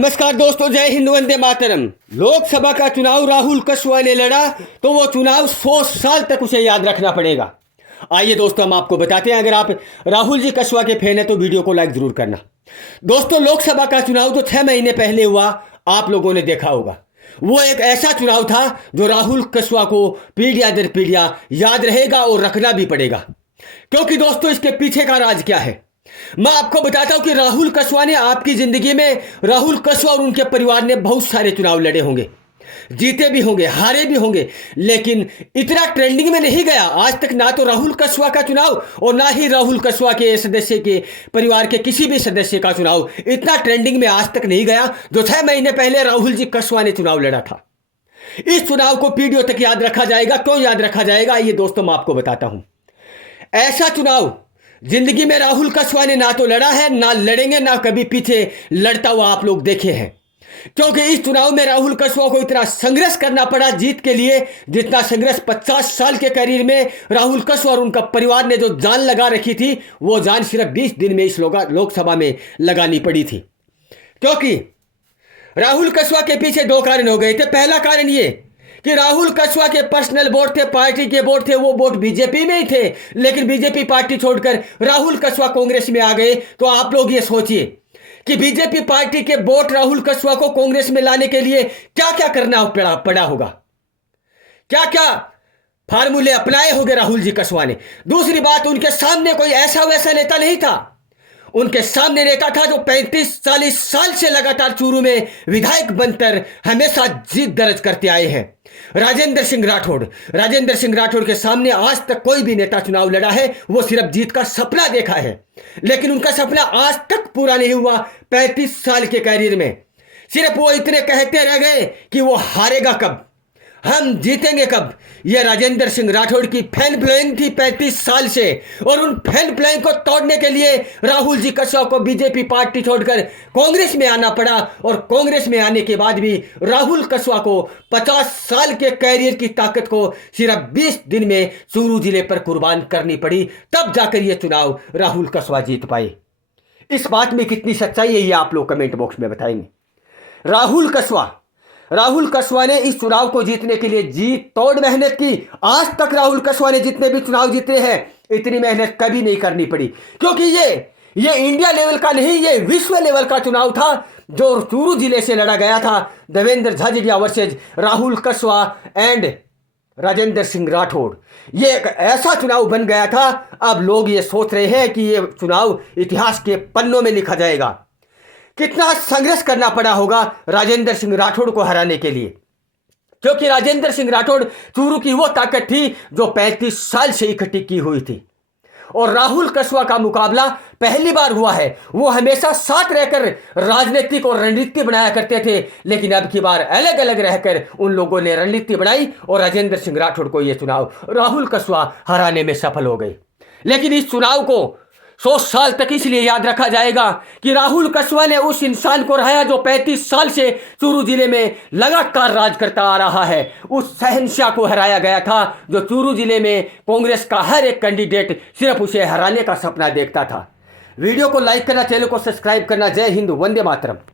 नमस्कार दोस्तों, जय हिंद, वंदे मातरम। लोकसभा का चुनाव राहुल कस्वा ने लड़ा तो वो चुनाव 100 साल तक उसे याद रखना पड़ेगा। आइए दोस्तों, हम आपको बताते हैं। अगर आप राहुल जी कस्वा के फैन हैं तो वीडियो को लाइक जरूर करना। दोस्तों, लोकसभा का चुनाव जो 6 महीने पहले हुआ, आप लोगों ने देखा होगा। वो एक ऐसा चुनाव था जो राहुल कस्वा को पीढ़ियां दर पीढ़ियां याद रहेगा और रखना भी पड़ेगा। क्योंकि दोस्तों, इसके पीछे का राज क्या है मैं आपको बताता हूं कि राहुल कस्वा ने आपकी जिंदगी में, राहुल कस्वा और उनके परिवार ने बहुत सारे चुनाव लड़े होंगे, जीते भी होंगे, हारे भी होंगे, लेकिन इतना ट्रेंडिंग में नहीं गया आज तक ना तो राहुल कस्वा का चुनाव और ना ही राहुल कस्वा के सदस्य के परिवार के किसी भी सदस्य का चुनाव इतना ट्रेंडिंग में आज तक नहीं गया जो 6 महीने पहले राहुल जी कस्वा ने चुनाव लड़ा था। इस चुनाव को पीढ़ियों तक याद रखा जाएगा। क्यों याद रखा जाएगा, ये दोस्तों मैं आपको बताता हूं। ऐसा चुनाव जिंदगी में राहुल कस्वा ने ना तो लड़ा है, ना लड़ेंगे, ना कभी पीछे लड़ता हुआ आप लोग देखे हैं। क्योंकि इस चुनाव में राहुल कस्वा को इतना संघर्ष करना पड़ा जीत के लिए, जितना संघर्ष 50 साल के करियर में राहुल कस्वा और उनका परिवार ने जो जान लगा रखी थी, वो जान सिर्फ 20 दिन में इस लोकसभा में लगानी पड़ी थी। क्योंकि राहुल कस्वा के पीछे 2 कारण हो गए थे। पहला कारण ये कि राहुल कस्वा के पर्सनल वोट थे, पार्टी के वोट थे, वो वोट बीजेपी में ही थे, लेकिन बीजेपी पार्टी छोड़कर राहुल कस्वा कांग्रेस में आ गए। तो आप लोग ये सोचिए कि बीजेपी पार्टी के वोट राहुल कस्वा को कांग्रेस में लाने के लिए क्या क्या करना पड़ा होगा, क्या क्या फार्मूले अपनाए होंगे राहुल जी कस्वा ने। दूसरी बात, उनके सामने कोई ऐसा वैसा नेता नहीं था। उनके सामने नेता था जो 35-40 साल से लगातार चूरू में विधायक बनकर हमेशा जीत दर्ज करते आए हैं, राजेंद्र सिंह राठौड़। राजेंद्र सिंह राठौड़ के सामने आज तक कोई भी नेता चुनाव लड़ा है, वो सिर्फ जीत का सपना देखा है, लेकिन उनका सपना आज तक पूरा नहीं हुआ। 35 साल के कैरियर में सिर्फ वो इतने कहते रह गए कि वो हारेगा कब, हम जीतेंगे कब। यह राजेंद्र सिंह राठौड़ की फैन प्लेइंग थी 35 साल से, और उन फैन प्लेइंग को तोड़ने के लिए राहुल जी कस्वा को बीजेपी पार्टी छोड़कर कांग्रेस में आना पड़ा। और कांग्रेस में आने के बाद भी राहुल कस्वा को 50 साल के कैरियर की ताकत को सिर्फ 20 दिन में चूरू जिले पर कुर्बान करनी पड़ी, तब जाकर यह चुनाव राहुल कस्वा जीत पाए। इस बात में कितनी सच्चाई है, ये आप लोग कमेंट बॉक्स में बताएंगे। राहुल कस्वा ने इस चुनाव को जीतने के लिए जी तोड़ मेहनत की। आज तक राहुल कस्वा ने जितने भी चुनाव जीते हैं, इतनी मेहनत कभी नहीं करनी पड़ी। क्योंकि ये इंडिया लेवल का नहीं, ये विश्व लेवल का चुनाव था जो चूरू जिले से लड़ा गया था। Devendra Jhajharia versus Rahul Kaswan and Rajendra Singh Rathore. ये एक ऐसा चुनाव बन गया था। अब लोग ये सोच रहे हैं कि ये चुनाव इतिहास के पन्नों में लिखा जाएगा। कितना संघर्ष करना पड़ा होगा राजेंद्र सिंह राठौड़ को हराने के लिए, क्योंकि राजेंद्र सिंह राठौड़ चूरू की वो ताकत थी जो 35 साल से इकट्ठी की हुई थी। और राहुल कस्वा का मुकाबला पहली बार हुआ है। वो हमेशा साथ रहकर राजनीतिक और रणनीति बनाया करते थे, लेकिन अब की बार अलग अलग रहकर उन लोगों ने रणनीति बनाई और राजेंद्र सिंह राठौड़ को यह चुनाव राहुल कस्वा हराने में सफल हो गए। लेकिन इस चुनाव को 100 साल तक इसलिए याद रखा जाएगा कि राहुल कस्वा ने उस इंसान को हराया जो 35 साल से चूरू जिले में लगातार राज करता आ रहा है। उस शहंशाह को हराया गया था जो चूरू जिले में कांग्रेस का हर एक कैंडिडेट सिर्फ उसे हराने का सपना देखता था। वीडियो को लाइक करना, चैनल को सब्सक्राइब करना। जय हिंद, वंदे मातरम।